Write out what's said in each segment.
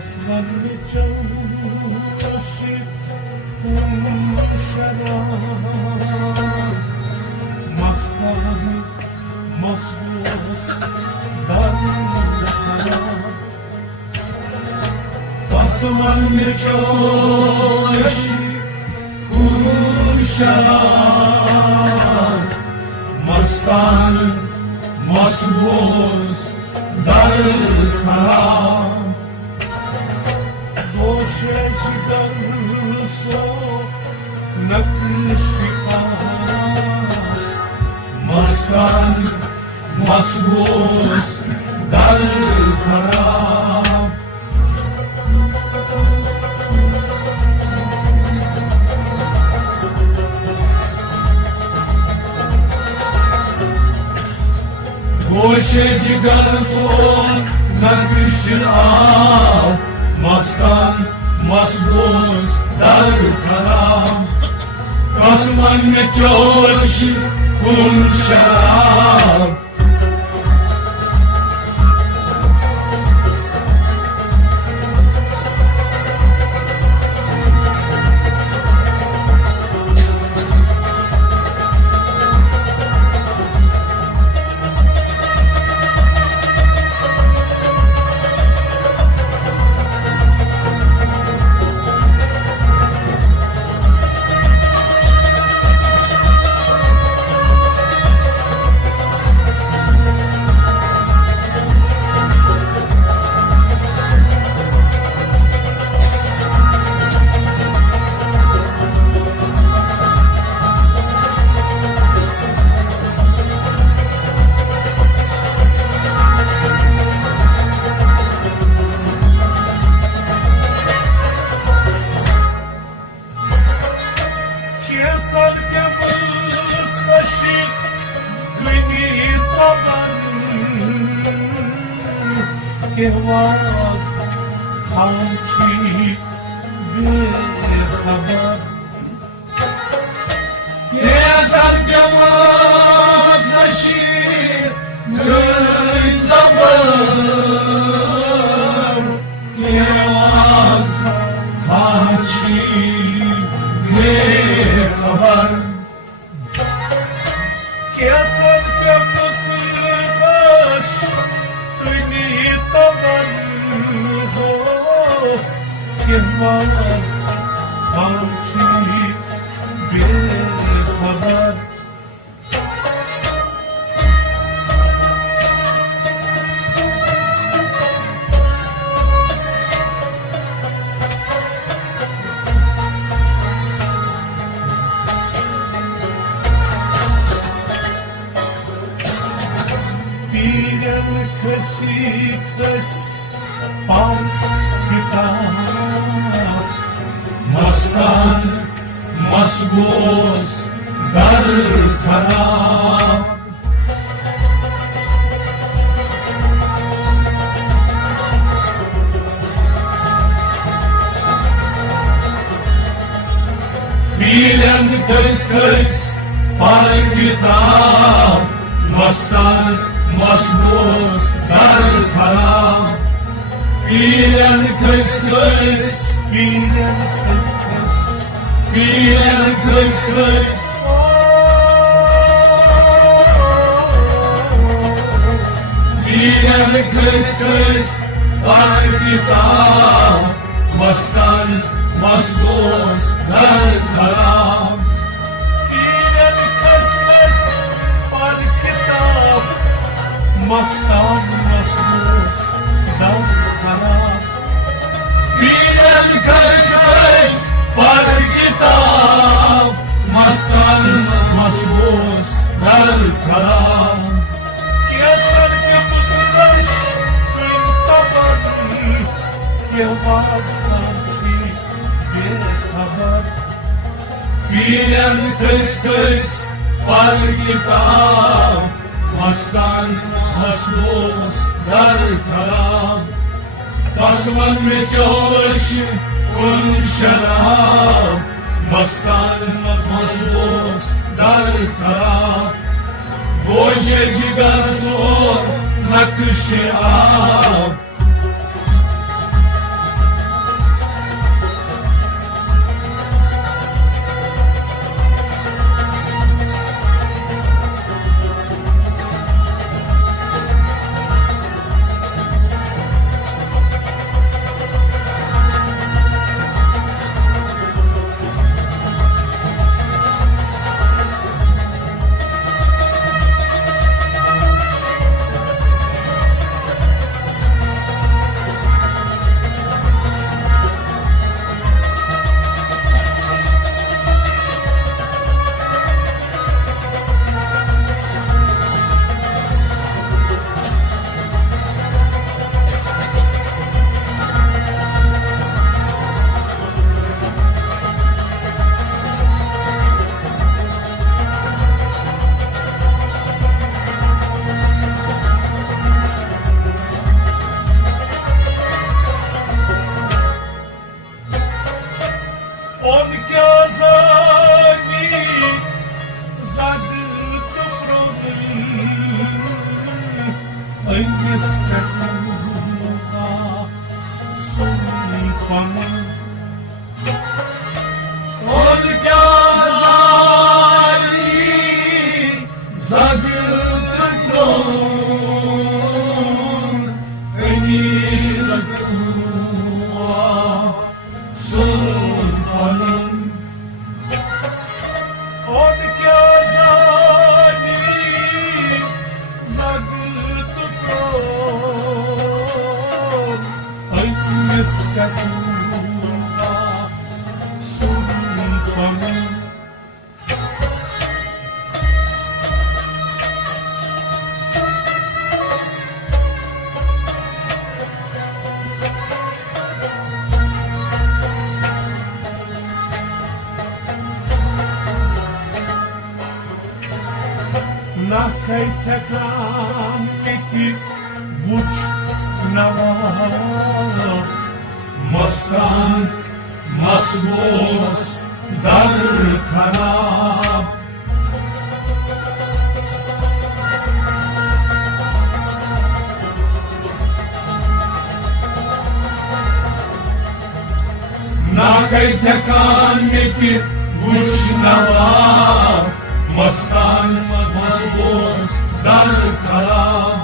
Aslan taşı şarap Mastan masbuz darlıklara Aslan taşı şarap Mastan masbuz darlıklara Doşecdanso nakışika Mastan masbuz darlıklara Doşecdanso nakışika Mastan masbuz darlıklara Aslan meçhoş kun şarap Gevaz sanki bir haber Yazar gevaz aşir göndabar Gevaz sanki bir haber Yazar gevaz Gevaz sanki bir haber Bir arkası kız parkta Mastan masbuz darlıklara Bilen kız parkta Mastan masbuz darlıklara Bilen kız Bilen kız Bilen kız Bilen kız Parkta Mastan masbuz darlıklara Bilen kız Parkta Mastan masbuz darlıklara Bilen kız parkta Mastan masbuz darlıklara Yazar gevaz göndabar Gevaz sanki bir haber Bilen kız parkta Mastan masbuz darlıklara Aslan meçhoş kun şarap Mastan masbuz darlıklara Doşecdanso nakışika Ay meskenuna sultanım ol gazali zagıtın eniştekuna sultanım ol gazali meskenuna sultanım Nakay tekran eki buç nava Mastan masbuz dar kanab Nakay tekan eki buç nava Mastan masbuz dar kanab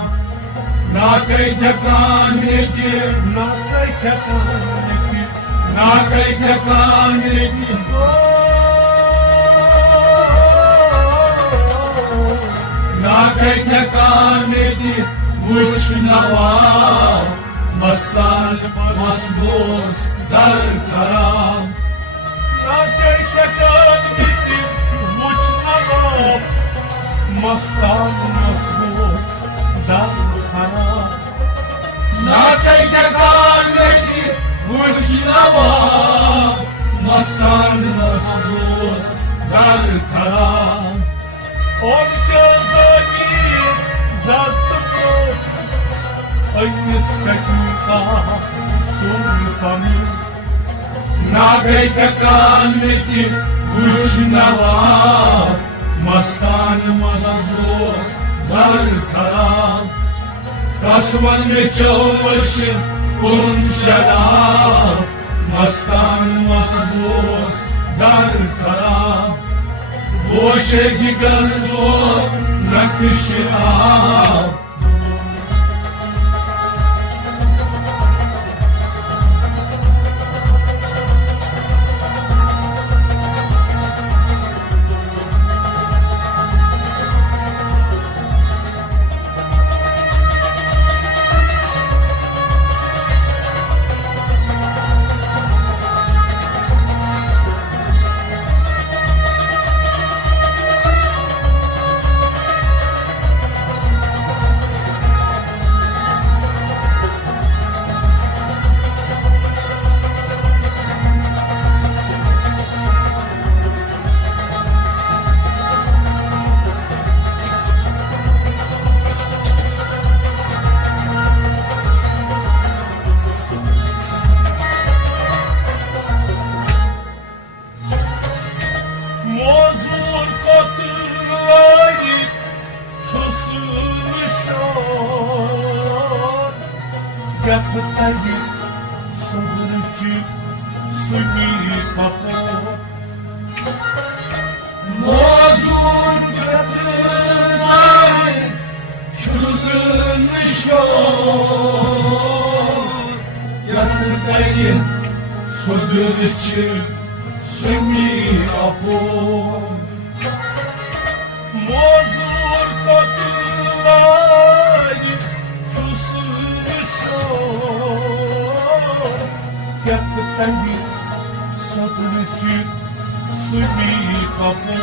Nakay tekan eki Nakay tekan eki Nakay tekan eki Nakay tekan eki Vuç nava Mastan masbuz dar karam Nakay tekan eki Vuç nava Mastan masbuz dar karam Nakay tekan eki Vuç nava Mastan masbuz dar karam Ol gazali zattık Ay meskenuna sultanım Nakay tekan eki Vuç nava Mastan masbuz dar karam Kasman ve çavuşu kun şarap Mastan masbuz dar karam Boşe cigan zor nakışı ab Mozur katırlayı çözülmüşler Yakıtayı sabırcı suni kapı Mozur katırlayı çözülmüşler Yakıtayı sabırcı suni kapı Mozur katırlayı çözülmüşler Yakıtayı sabırcı suni kapı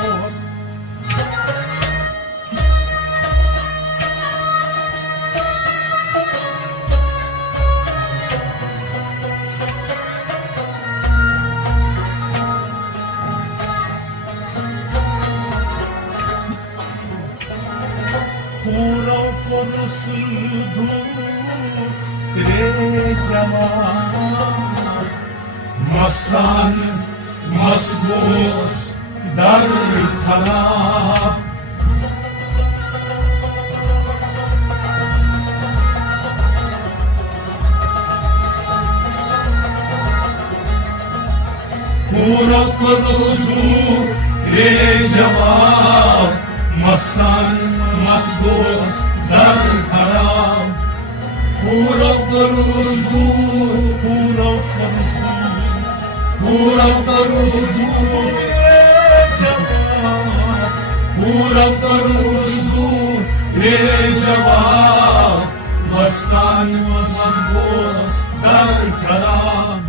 Pura konusudur Cemal Mastan masbuz dar kanap روزو ری جواب مستان مستوس در حرام پورا روزو پورا روزو پورا روزو ری جواب مستان مستوس در حرام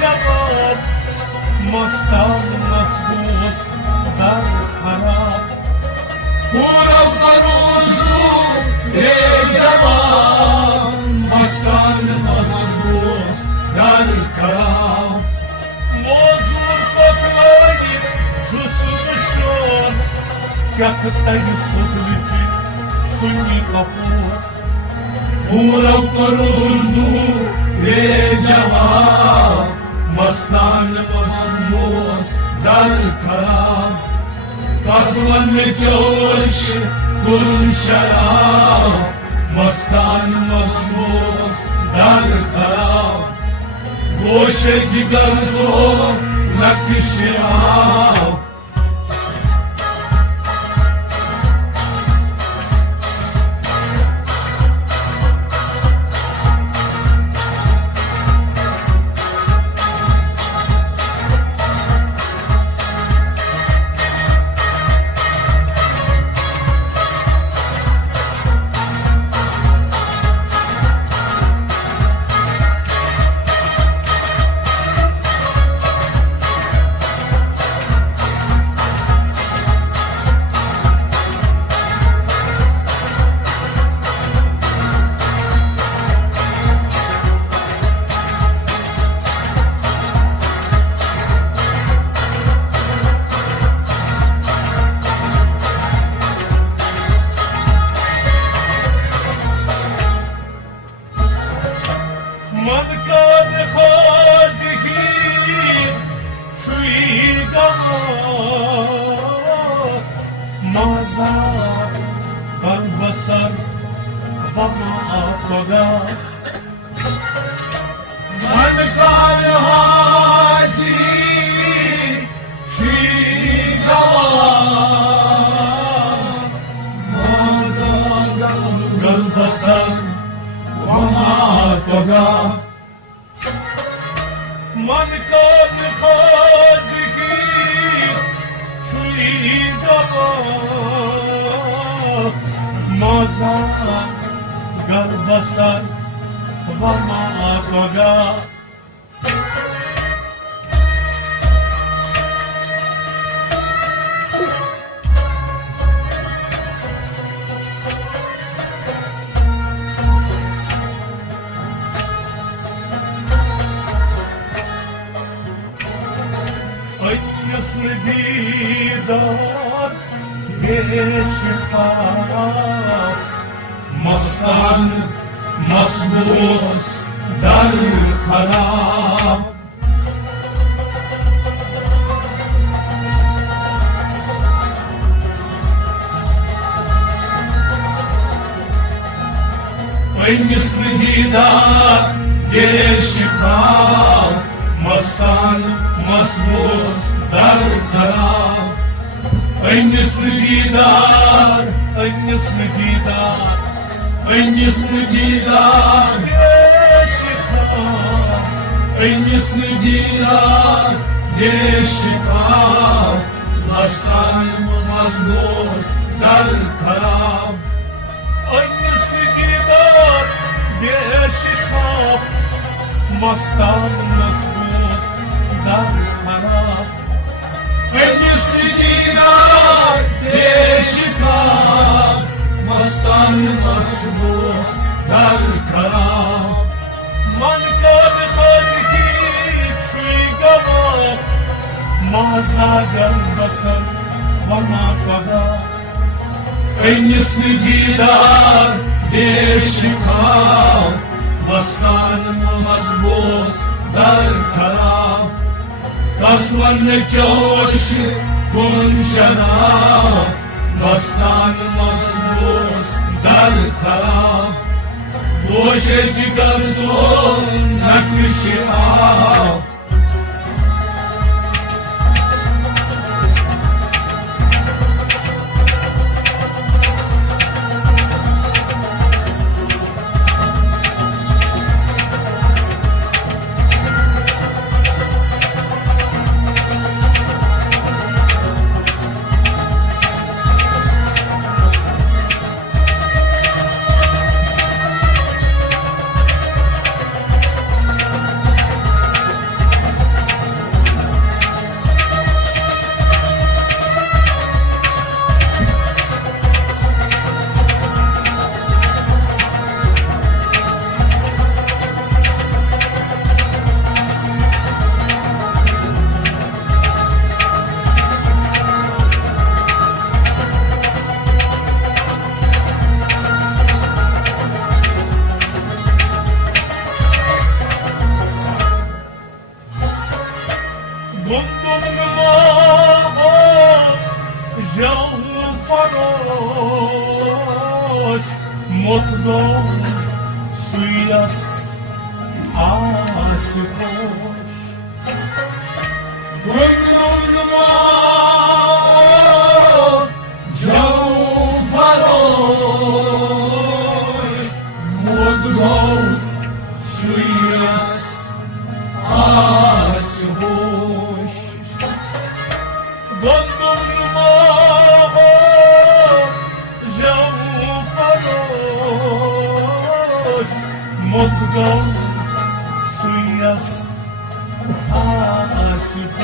جواب مستان مستوس در حرام پورا روزو جواب مستان مستوس در حرام موضوع فتوایی جسمشون yakıtta Yusuf'lucu sunni kapur pura paruzdu re cevap mastan masmus dar karam kaslan ve çoş kun şarab mastan masmus dar karam goşe gigar so nakşiyab Mazar basar bana koda man kan hazi chiga mazar basar bana koda man kan hazi Mazar garbasar vama koga Ay yaslı didar Şifa Mastan masbus dar harap Ay misli didar şifa Mastan masbus dar harap Aynısını gidar, aynısını gidar, aynısını gidar, şifa. Aynısını gidar, şifa. Lastan mazluz dar karam. Aynısını gidar, şifa. Mastan mazluz dar karam. Aynısını gidar, şifa. Mastan masbus dar karam. Man kan khazki chigama maza galbasan vama kada. Aynısını gidar, şifa. Mastan masbus dar karam. Kasvan ne çoş kun şarab Mastan masbus dar harap وشجع صنك الشعار فرش مقدار سوی از آسکوش گندم ما جو فرش مقدار سوی از آسکوش گندم ما مدگار سوی از آسیبوش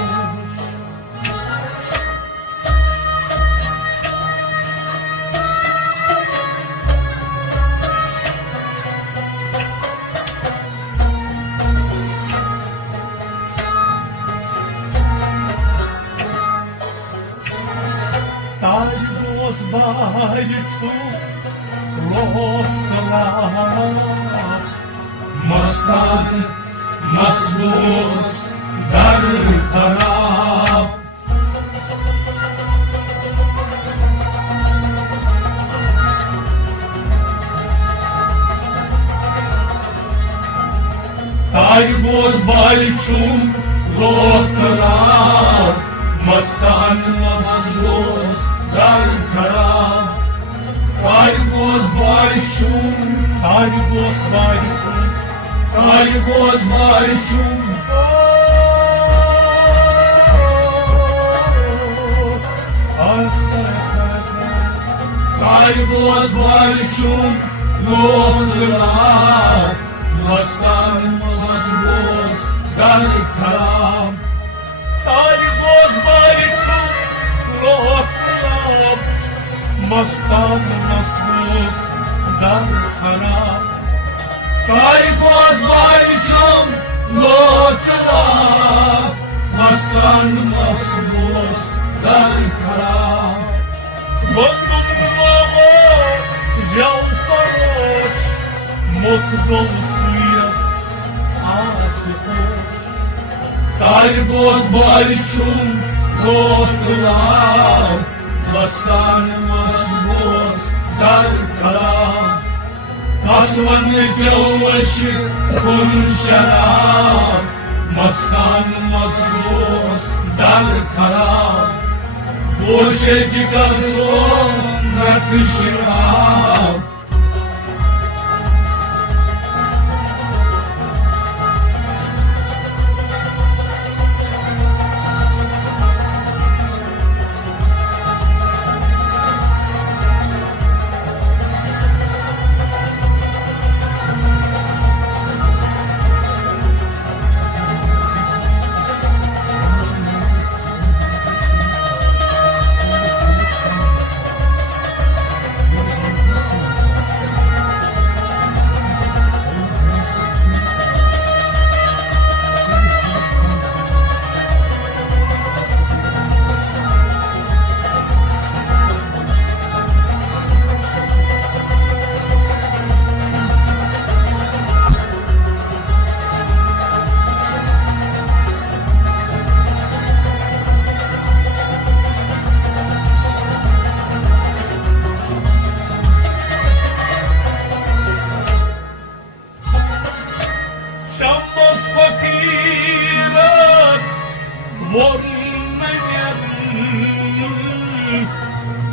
تای باز بای چو روح مستان مسبوس در خراب تای باز بای چون روح خراب مستان مسبوس در خراب تای باز بای چون تای باز بای چون تای باز بای چون تای باز بای چون لودلار مستان مزبوز در کرام تای باز بای چون لودلار مستان مزبوز در خراب تای باز بای چون لودلار مستان مزبوز در خراب بندم ماما جاو فروش مقدم سویس آسخوش تای باز بای چون لودلار مستان مزبوز در خراب آسمان جوش کن شراب مستان مزبوز در خراب گوش جگر سنت شراب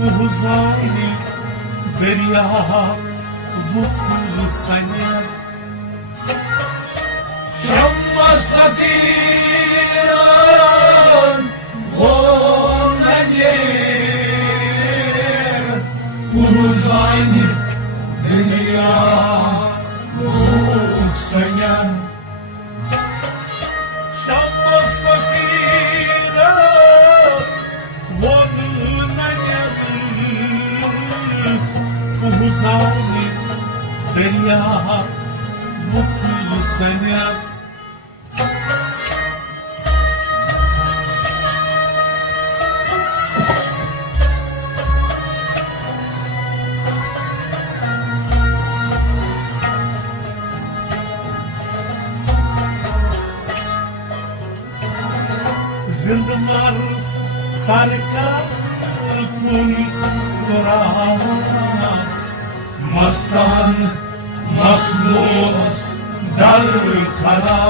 Bu zalim derya vukul seni Şammas takiran Onage Bu zalim derya vukul seni Şammas takiran Onage Bu zalim derya vukul seni Zindar sarkar kun Kur'an Mastan masmus dar kara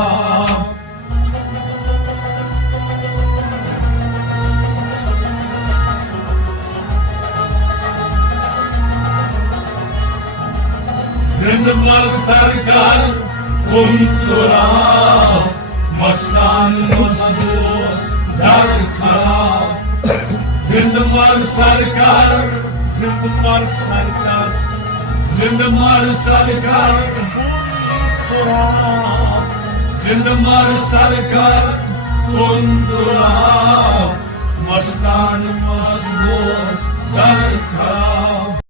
Zindar sarkar kun Kur'an Mastan masmus dar kara Zindar sarkar Zindar sarkar Zindar sarkar Kur'an Zindar sarkar Kur'an Mastan masmus dar kara